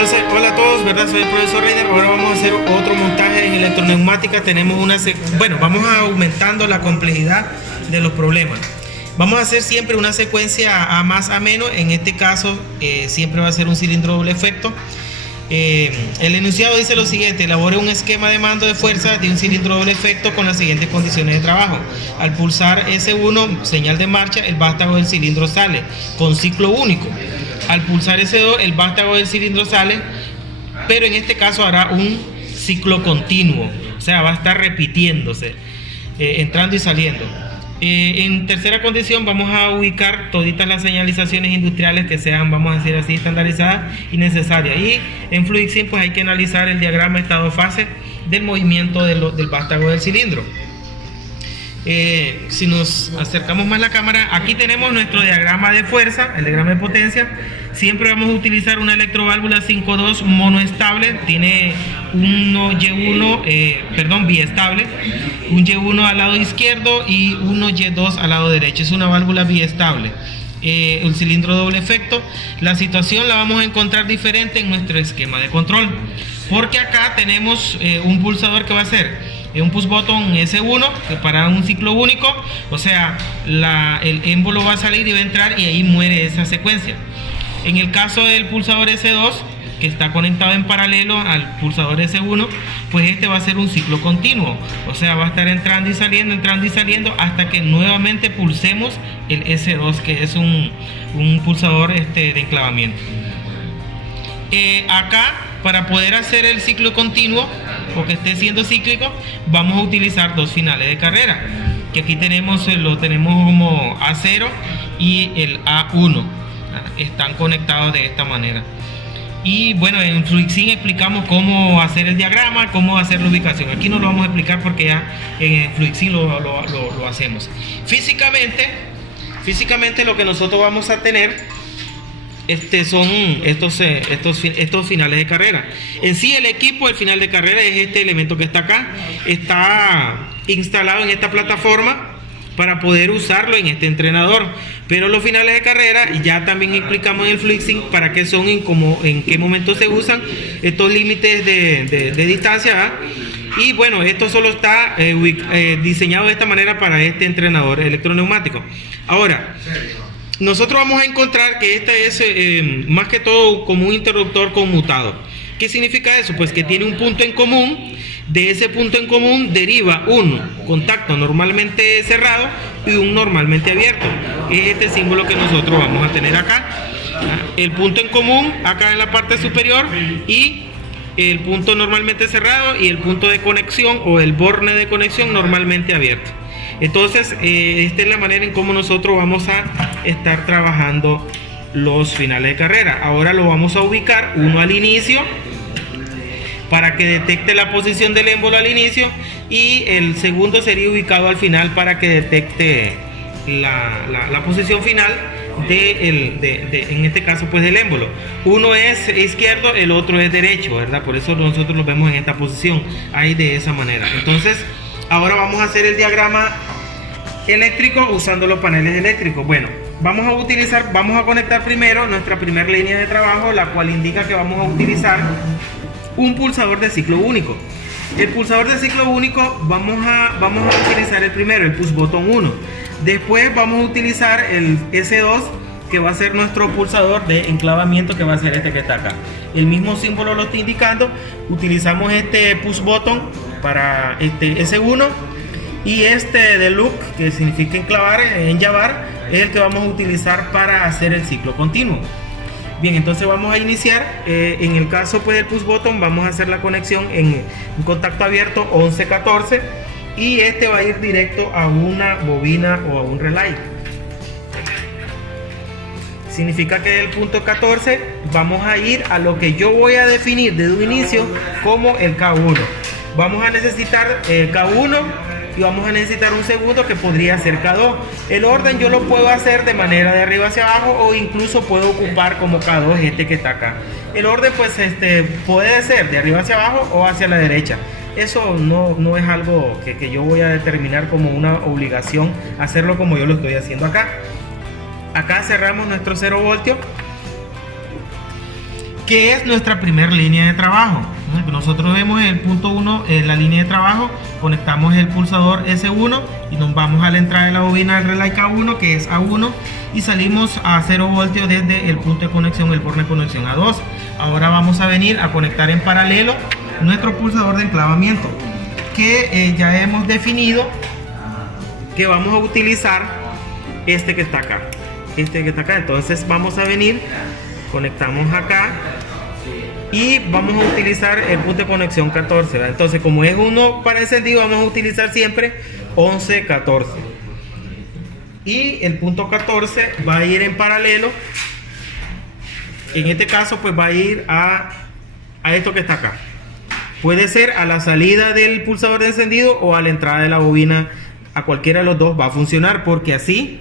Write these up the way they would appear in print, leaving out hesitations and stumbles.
Entonces, hola a todos, ¿verdad? Soy el profesor Reiner. Ahora vamos a hacer otro montaje en electroneumática. Tenemos vamos aumentando la complejidad de los problemas. Vamos a hacer siempre una secuencia A más A menos. En este caso, siempre va a ser un cilindro doble efecto. El enunciado dice lo siguiente: elabore un esquema de mando de fuerza de un cilindro doble efecto con las siguientes condiciones de trabajo. Al pulsar S1, señal de marcha, el vástago del cilindro sale con ciclo único. Al pulsar S2, el vástago del cilindro sale, pero en este caso hará un ciclo continuo, o sea, va a estar repitiéndose, entrando y saliendo. En tercera condición vamos a ubicar toditas las señalizaciones industriales que sean, vamos a decir así, estandarizadas y necesarias. Y en FluidSync pues hay que analizar el diagrama estado-fase del movimiento del vástago del cilindro. Si nos acercamos más la cámara, aquí tenemos nuestro diagrama de fuerza, el diagrama de potencia. Siempre vamos a utilizar una electroválvula 5.2 monoestable, tiene un Y1, biestable, un Y1 al lado izquierdo y un Y2 al lado derecho. Es una válvula biestable. El cilindro doble efecto, la situación la vamos a encontrar diferente en nuestro esquema de control, porque acá tenemos un pulsador que va a ser un push button S1 que para un ciclo único, o sea, el émbolo va a salir y va a entrar y ahí muere esa secuencia. En el caso del pulsador S2, que está conectado en paralelo al pulsador S1, pues este va a ser un ciclo continuo, o sea, va a estar entrando y saliendo hasta que nuevamente pulsemos el S2, que es un pulsador de enclavamiento. Acá, para poder hacer el ciclo continuo o que esté siendo cíclico, vamos a utilizar dos finales de carrera, que aquí lo tenemos como A0 y el A1, están conectados de esta manera. Y bueno, en FluidSync explicamos cómo hacer el diagrama, cómo hacer la ubicación. Aquí no lo vamos a explicar porque ya en FluidSync lo hacemos. Físicamente lo que nosotros vamos a tener son estos finales de carrera. En sí, el equipo del final de carrera es este elemento que está acá. Está instalado en esta plataforma para poder usarlo en este entrenador. Pero los finales de carrera ya también explicamos en el FluidSync para qué son y en qué momento se usan estos límites de distancia, ¿verdad? Y bueno, esto solo está diseñado de esta manera para este entrenador electroneumático. Ahora, nosotros vamos a encontrar que este es más que todo como un interruptor conmutado. ¿Qué significa eso? Pues que tiene un punto en común. De ese punto en común deriva un contacto normalmente cerrado y un normalmente abierto. Es este símbolo que nosotros vamos a tener acá. El punto en común acá en la parte superior y el punto normalmente cerrado y el punto de conexión o el borne de conexión normalmente abierto. Entonces, esta es la manera en cómo nosotros vamos a estar trabajando los finales de carrera. Ahora lo vamos a ubicar uno al inicio para que detecte la posición del émbolo al inicio, y el segundo sería ubicado al final para que detecte la posición final en este caso pues del émbolo. Uno es izquierdo, el otro es derecho, ¿verdad? Por eso nosotros lo vemos en esta posición, ahí de esa manera. Entonces, ahora vamos a hacer el diagrama eléctrico usando los paneles eléctricos. Bueno, vamos a conectar primero nuestra primera línea de trabajo, la cual indica que vamos a utilizar un pulsador de ciclo único. El pulsador de ciclo único vamos a utilizar el primero, el push button 1. Después vamos a utilizar el S2, que va a ser nuestro pulsador de enclavamiento, que va a ser este que está acá. El mismo símbolo lo está indicando. Utilizamos este push button para este S1, y este de loop, que significa enclavar, enllavar, es el que vamos a utilizar para hacer el ciclo continuo. Bien, entonces vamos a iniciar. En el caso pues del push button, vamos a hacer la conexión en un contacto abierto 11-14, y este va a ir directo a una bobina o a un relay. Significa que del punto 14 vamos a ir a lo que yo voy a definir desde un inicio como el K1. Vamos a necesitar el K1 y vamos a necesitar un segundo que podría ser K2. El orden yo lo puedo hacer de manera de arriba hacia abajo, o incluso puedo ocupar como K2 este que está acá. El orden pues puede ser de arriba hacia abajo o hacia la derecha. Eso no es algo que yo voy a determinar como una obligación hacerlo como yo lo estoy haciendo acá. Acá cerramos nuestro 0 voltio que es nuestra primera línea de trabajo. Nosotros vemos el punto 1, la línea de trabajo, conectamos el pulsador S1 y nos vamos a la entrada de la bobina del relay K1, que es A1, y salimos a 0 voltios desde el punto de conexión, el borne de conexión A2. Ahora vamos a venir a conectar en paralelo nuestro pulsador de enclavamiento, que ya hemos definido que vamos a utilizar este que está acá. Entonces vamos a venir, conectamos acá y vamos a utilizar el punto de conexión 14, ¿verdad? Entonces, como es uno para encendido, vamos a utilizar siempre 11, 14. Y el punto 14 va a ir en paralelo. En este caso, pues va a ir a esto que está acá. Puede ser a la salida del pulsador de encendido o a la entrada de la bobina. A cualquiera de los dos va a funcionar, porque así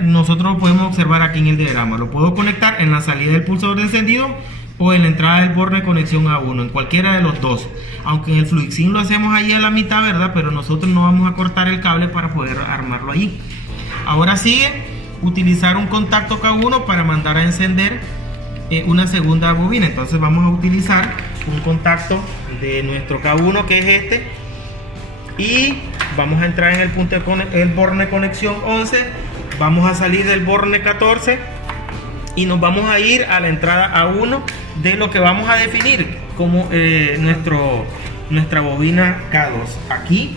nosotros lo podemos observar aquí en el diagrama. Lo puedo conectar en la salida del pulsador de encendido o en la entrada del borne de conexión A1, en cualquiera de los dos. Aunque en el FluidSync lo hacemos ahí a la mitad, ¿verdad? Pero nosotros no vamos a cortar el cable para poder armarlo ahí. Ahora sigue utilizar un contacto K1 para mandar a encender una segunda bobina. Entonces vamos a utilizar un contacto de nuestro K1, que es este, y vamos a entrar en el punto el borne de conexión 11. Vamos a salir del borne 14 y nos vamos a ir a la entrada A1 de lo que vamos a definir como nuestra bobina K2. Aquí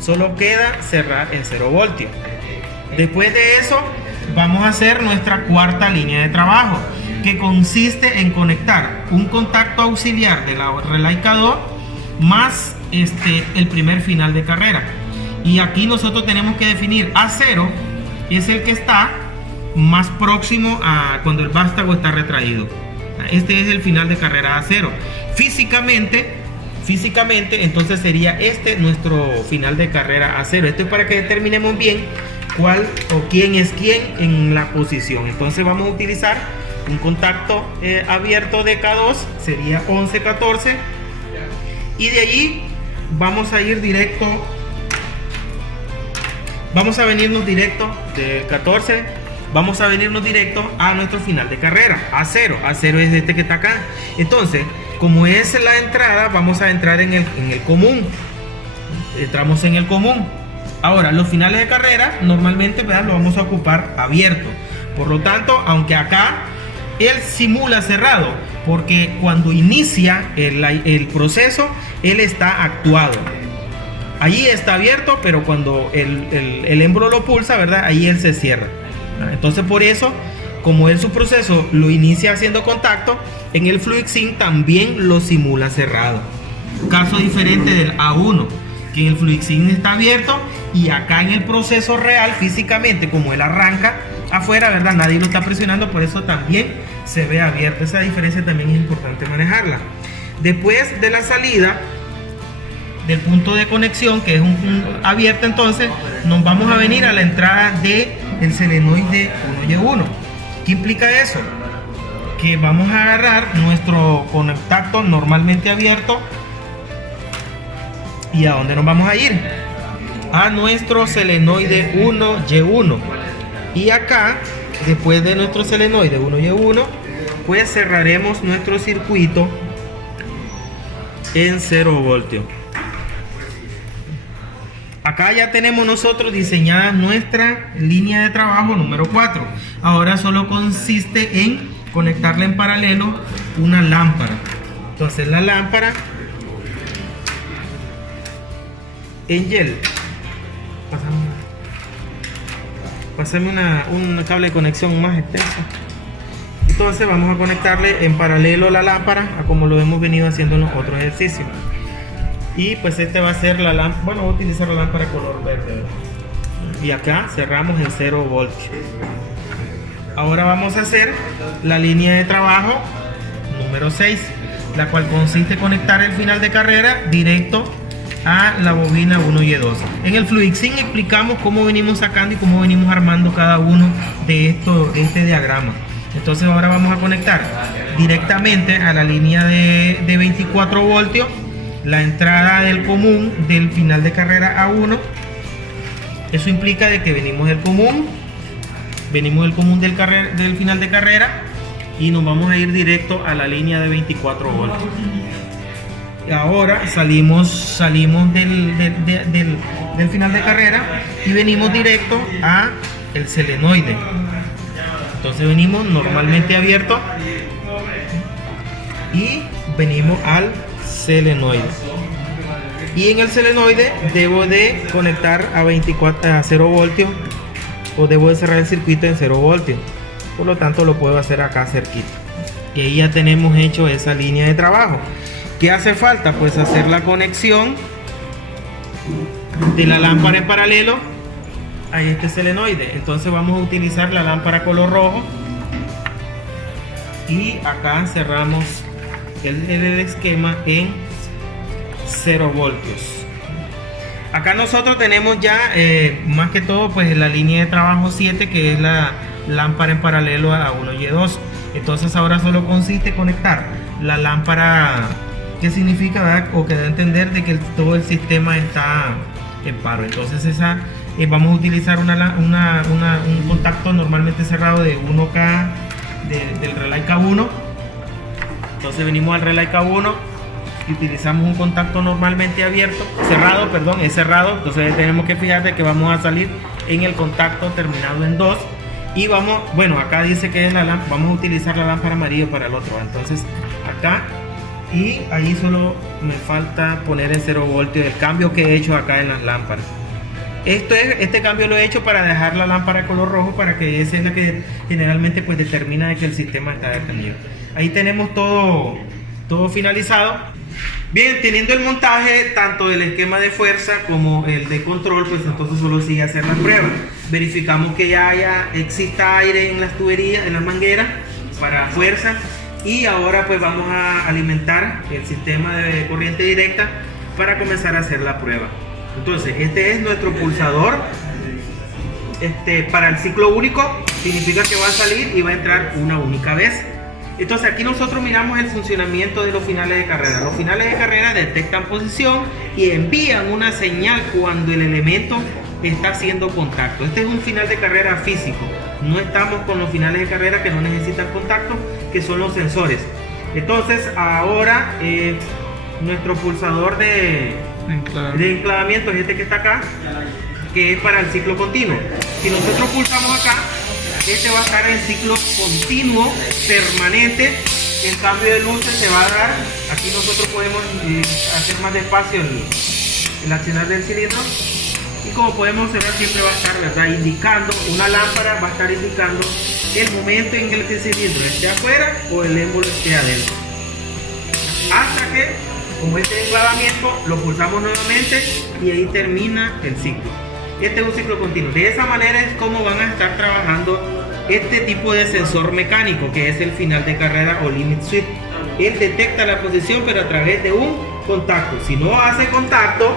solo queda cerrar en 0 voltios. Después de eso vamos a hacer nuestra cuarta línea de trabajo, que consiste en conectar un contacto auxiliar de la relay K2 más el primer final de carrera. Y aquí nosotros tenemos que definir A0, es el que está más próximo a cuando el vástago está retraído. Este es el final de carrera A0. Físicamente entonces sería nuestro final de carrera A0. Esto es para que determinemos bien cuál o quién es quién en la posición. Entonces vamos a utilizar un contacto abierto de K2, sería 11, 14, y de allí vamos a ir directo. Vamos a venirnos directo del 14, vamos a venirnos directo a nuestro final de carrera, A0. A0 es este que está acá. Entonces, como es la entrada, vamos a entrar en el común. Entramos en el común. Ahora, los finales de carrera, normalmente, ¿verdad?, lo vamos a ocupar abierto. Por lo tanto, aunque acá él simula cerrado, porque cuando inicia el proceso, él está actuado. Allí está abierto, pero cuando el émbolo lo pulsa, ¿verdad?, ahí él se cierra. Entonces, por eso, como él su proceso lo inicia haciendo contacto, en el FluidSync también lo simula cerrado. Caso diferente del A1, que en el FluidSync está abierto, y acá en el proceso real, físicamente, como él arranca afuera, ¿verdad?, nadie lo está presionando, por eso también se ve abierto. Esa diferencia también es importante manejarla. Después de la salida del punto de conexión, que es un abierto, entonces nos vamos a venir a la entrada del solenoide 1Y1. ¿Qué implica eso? Que vamos a agarrar nuestro contacto normalmente abierto, y ¿a dónde nos vamos a ir? A nuestro solenoide 1Y1. Y acá, después de nuestro solenoide 1Y1, pues cerraremos nuestro circuito en 0 voltios. Acá ya tenemos nosotros diseñada nuestra línea de trabajo número 4. Ahora solo consiste en conectarle en paralelo una lámpara. Entonces la lámpara Angel, pásame un cable de conexión más extenso. Entonces vamos a conectarle en paralelo la lámpara a como lo hemos venido haciendo en los otros ejercicios. Y pues este va a ser la lámpara, bueno, voy a utilizar la lámpara color verde, ¿verdad? Y acá cerramos en 0 voltios. Ahora vamos a hacer la línea de trabajo número 6, la cual consiste en conectar el final de carrera directo a la bobina 1Y2. En el FluidSync explicamos cómo venimos sacando y cómo venimos armando cada uno de este diagrama. Entonces ahora vamos a conectar directamente a la línea de 24 voltios la entrada del común del final de carrera A1. Eso implica de que venimos del común del final de carrera, y nos vamos a ir directo a la línea de 24 voltios. Ahora salimos del final de carrera y venimos directo a el solenoide. Entonces venimos normalmente abierto y venimos al solenoide. Y en el solenoide debo de conectar a 0 voltios, o debo de cerrar el circuito en 0 voltios. Por lo tanto lo puedo hacer acá cerquita. Y ahí ya tenemos hecho esa línea de trabajo. ¿Qué hace falta? Pues hacer la conexión de la lámpara en paralelo a este solenoide. Entonces vamos a utilizar la lámpara color rojo y acá cerramos el esquema en 0 voltios. Acá nosotros tenemos ya más que todo pues la línea de trabajo 7, que es la lámpara en paralelo a 1Y2. Entonces ahora solo consiste en conectar la lámpara. ¿Qué significa, verdad? O que da a entender de que todo el sistema está en paro. Entonces vamos a utilizar un contacto normalmente cerrado de 1K del relay K1. Entonces venimos al relay K1 y utilizamos un contacto normalmente cerrado. Entonces tenemos que fijar de que vamos a salir en el contacto terminado en 2. Y acá dice que es vamos a utilizar la lámpara amarilla para el otro. Entonces acá, y ahí solo me falta poner en 0 voltios el cambio que he hecho acá en las lámparas. Este cambio lo he hecho para dejar la lámpara color rojo, para que esa es la que generalmente pues determina de que el sistema está detenido. Ahí tenemos todo finalizado. Bien, teniendo el montaje tanto del esquema de fuerza como el de control, pues entonces solo sigue hacer la prueba. Verificamos que ya exista aire en las tuberías, en las mangueras para fuerza. Y ahora pues vamos a alimentar el sistema de corriente directa para comenzar a hacer la prueba. Entonces este es nuestro pulsador para el ciclo único. Significa que va a salir y va a entrar una única vez. Entonces aquí nosotros miramos el funcionamiento de los finales de carrera. Los finales de carrera detectan posición y envían una señal cuando el elemento está haciendo contacto. Este es un final de carrera físico. No estamos con los finales de carrera que no necesitan contacto, que son los sensores. Entonces ahora nuestro pulsador de enclavamiento es este que está acá, que es para el ciclo continuo. Si nosotros pulsamos acá, este va a estar en ciclo continuo permanente. El cambio de luces se va a dar. Aquí nosotros podemos hacer más despacio el accionar del cilindro. Y como podemos observar, siempre va a estar, ¿verdad?, indicando, una lámpara va a estar indicando el momento en el que el cilindro esté afuera o el émbolo esté adentro. Hasta que, como este enclavamiento, lo pulsamos nuevamente y ahí termina el ciclo. Este es un ciclo continuo. De esa manera es como van a estar trabajando este tipo de sensor mecánico, que es el final de carrera o limit switch. Él detecta la posición, pero a través de un contacto. Si no hace contacto,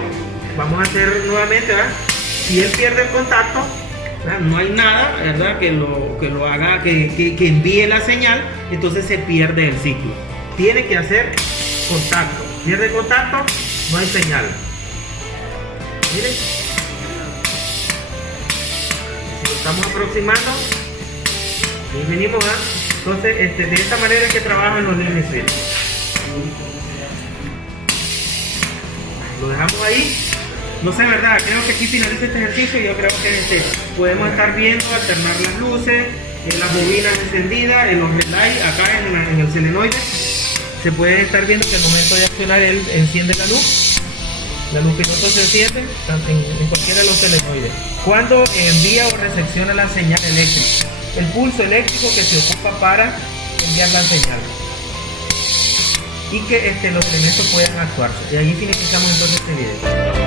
vamos a hacer nuevamente, ¿verdad? Si él pierde el contacto, ¿verdad?, no hay nada, ¿verdad?, que lo haga, que envíe la señal. Entonces se pierde el ciclo. Tiene que hacer contacto. Pierde contacto, no hay señal. Miren, si lo estamos aproximando y venimos, ¿verdad? Entonces de esta manera es que trabajan los limit switch. Lo dejamos ahí. No sé, verdad, creo que aquí finaliza este ejercicio. Yo creo que podemos estar viendo alternar las luces, las bobinas encendidas, los relays acá en el solenoide. Se puede estar viendo que al momento de accionar él enciende la luz piloto se enciende en cualquiera de los solenoides. Cuando envía o recepciona la señal eléctrica, el pulso eléctrico que se ocupa para enviar la señal, y que los elementos puedan actuarse. Y ahí finalizamos entonces este video.